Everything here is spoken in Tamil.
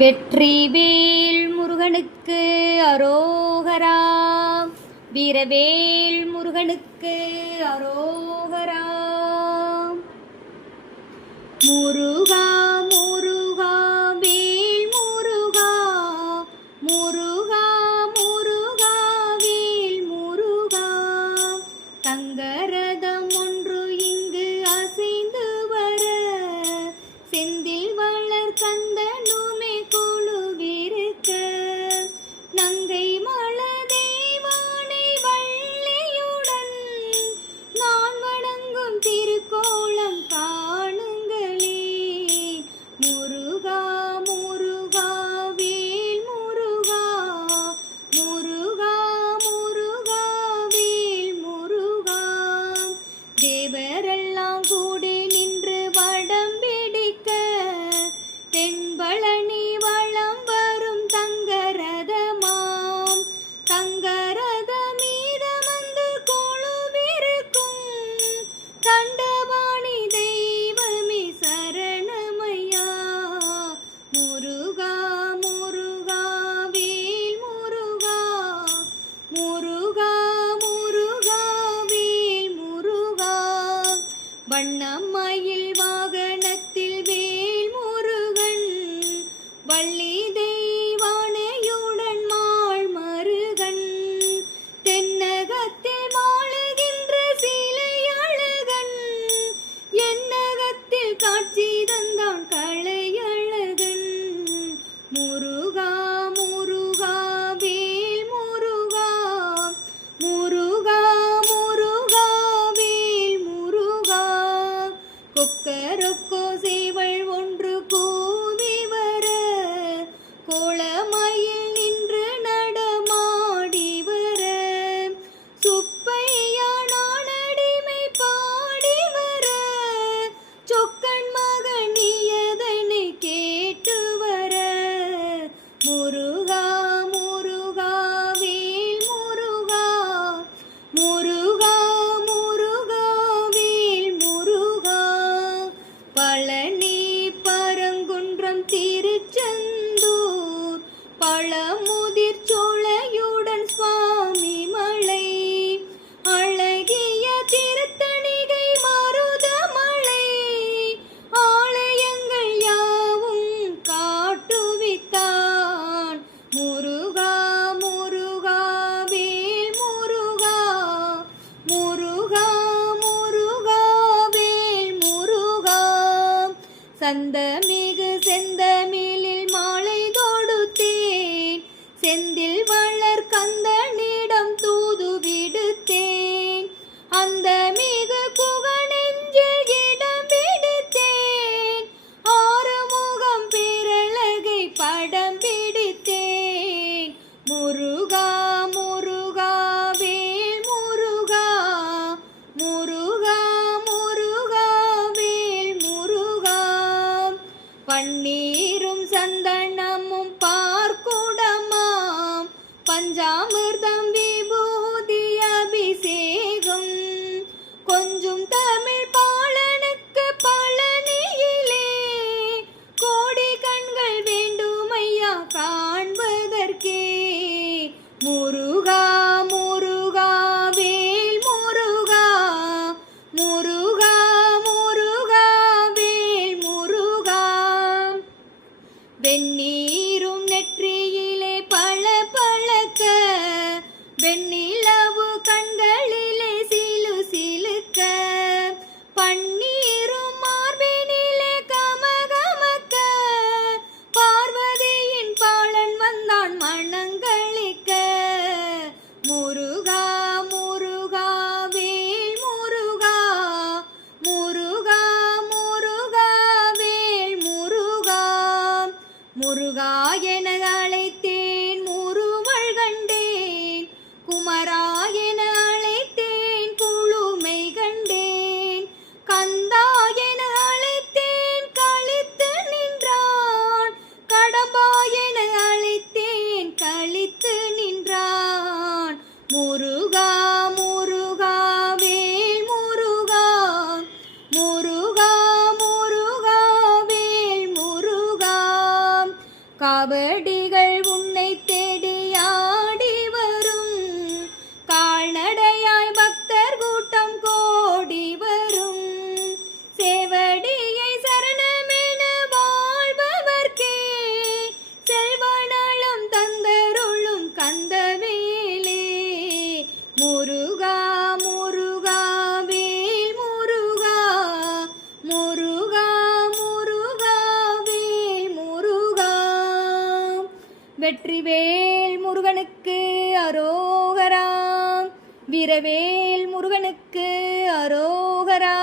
வெற்றிவேல் முருகனுக்கு அரோகரா. வீரவேல் முருகனுக்கு அரோகரா. முருகா முருகா வேல் முருகா, முருகா முருகா வேல் முருகா. தங்கரதம் ஒன்று இங்கு அசைந்து வர, செந்தில் வளர் கந்தனுமே குழுவிருக்க. நங்கை மலதேவானை வள்ளியுடன் நான் வணங்கும் திருக்கோலம் காணுங்களே. முருகா முருகா வேல் முருகா, முருகா முருகா வேல் முருகா. தேவரெல்லாம் கூடி நின்று வடம் பிடிக்க, தென்பழனி வளம் வரும் தங்கரதமாம். தங்கரத மீதமந்து கொழுவிருக்கும் தண்டபாணி தெய்வமே சரணமையா. முருகா முருகா வேல் முருகா, முருகா முருகா வேல் முருகா. வண்ணமயில் வாகனத்தில் வேல் முருகன், வள்ளி தெய்வானையுடன் மாள் மருகன். தென்னகத்தில் வாழுகின்ற சிலை அழகன், என்னகத்தில் காட்சி தந்தான் கலையழகன். முருகா முருகா வேல் முருகா, முருகா முருகா வேல் முருகா. கொக்கரொக்கோ சேவல் ஒன்று கூவி வர, கோலமயில் நின்று நடமாடி வர. சுப்பையா நானடிமை பாடி வர, சொக்கன் மகன் நீயதனை கேட்டு வர. முருகா முருகா வேல் முருகா, முருகா முருகா வேல் முருகா. பழனி பரங்குன்றம் திருச்செந்தூர், பழமுதிர் சோலையுடன் சுவாமி மலை. அழகிய திருத்தணிகை மருதமலை, ஆலயங்கள் யாவும் காட்டுவித்தான். முருகா முருகா வேல் முருகா, முருகா முருகா வேல் முருகா. சந்தமிகு செந்தமிழில் மாலை தொடுத்தேன், செந்தில் வளர் கந்தனிடம் தூது விடுத்தேன். அந்த மிகு புகழெஞ்சில் இடம் பிடித்தேன், ஆறுமுகம் பேரழகை படம் பிடித்தேன். முருகா முருகா வேல் முருகா, முருகா முருகா வேல் முருகா. பன்னீரும் சந்தனமும் பார்க்குடமாம், பஞ்சாமிர்தம் விபூதி அபிஷேகம். கொஞ்சம் தமிழ் பாலனுக்கு பழனியிலே, கோடி கண்கள் வேண்டுமையா காண்பதற்கே. முருகா முருகா வேல் முருகா, முருகா முருகா வேல் முருகா. வெந்நீரும் நெற்றியிலே பள பளக்க, வெண்ணிலவு கண்களிலே சிலு சிலுக்க. பன்னீரும் மார்பினிலே கமகமக்க, பார்வதியின் பாலன் வந்தான் மணங்களிக்க. முருகா முருகா வேல் முருகா, முருகா முருகா வேல் முருகா. முருகா என அழைத்தேன் முறுவல் கண்டேன், குமரா என அழைத்தேன் குளுமை கண்டேன். கந்தா என அழைத்தேன் களித்து நின்றான், கடம்பா என அழைத்தேன் களித்து நின்றான். முருகா முருகா வேல் முருகா, முருகா முருகா வேல் முருகா. காவடிகள் உன்னை தேடி ஆடி வரும், கால்நடையாய் பக்தர் கூட்டம் கோடி வரும். சேவடியை சரணமென வாழ்பவர்க்கே செல்வநலம் தந்தருளும் கந்தவேலே. முருகா முருகா வேல் முருகா, முருகா முருகா வேல் முருகா. வெற்றிவேல் முருகனுக்கு அரோகரா, வீரவேல் முருகனுக்கு அரோகரா.